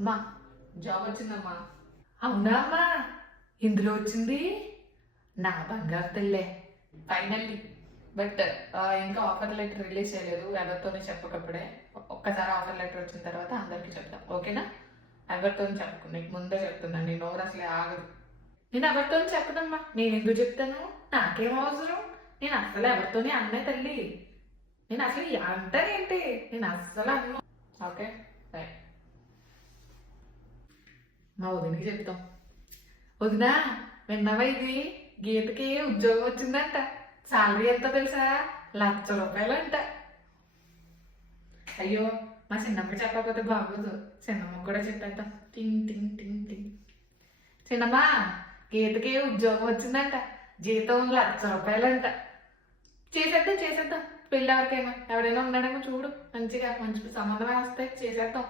అమ్మా, జాబ్ వచ్చిందమ్మా. అవునా అమ్మా? ఇందులో వచ్చింది నా బంగారు తల్లే. ఫైనల్లీ. బట్ ఇంకా ఆఫర్ లెటర్ రిలీజ్ చేయలేదు, ఎవరితోనే చెప్పకప్పుడే. ఒక్కసారి ఆఫర్ లెటర్ వచ్చిన తర్వాత అందరికీ చెప్తాం, ఓకేనా? ఎవరితో చెప్పకు, నీకు ముందే చెప్తున్నాను, నీ నోరు అసలే ఆగదు. నేను ఎవరితో చెప్పదమ్మా, నేను ఎందుకు చెప్తాను? నాకేం అవసరం? నేను అసలు ఎవరితోనే అన్నే తల్లి. నేను అసలు అంటానేంటి, నేను అస్సలు అన్ను. Okay, right. మా వదినకి చెప్తాం. వదినా, విన్నావా ఇది? గీతకి ఉద్యోగం వచ్చిందంట. సాలరీ ఎంత తెలుసా? ₹1,00,000 అంట. అయ్యో, మా చిన్నమ్మ చెప్పకపోతే బాగోదు. చిన్నమ్మ కూడా చెప్పేద్దాం. టింగ్ టింగ్ టింగ్ టింగ్. చిన్నమ్మ, గీతకి ఉద్యోగం వచ్చిందంట. జీతం ₹1,00,000 అంట. చేసేద్దాం చేసేద్దాం. పెళ్ళి ఎవరికైనా ఎవరైనా ఉన్నాడేమో చూడు, మంచిగా మంచి సంబంధం వస్తే చేసేద్దాం.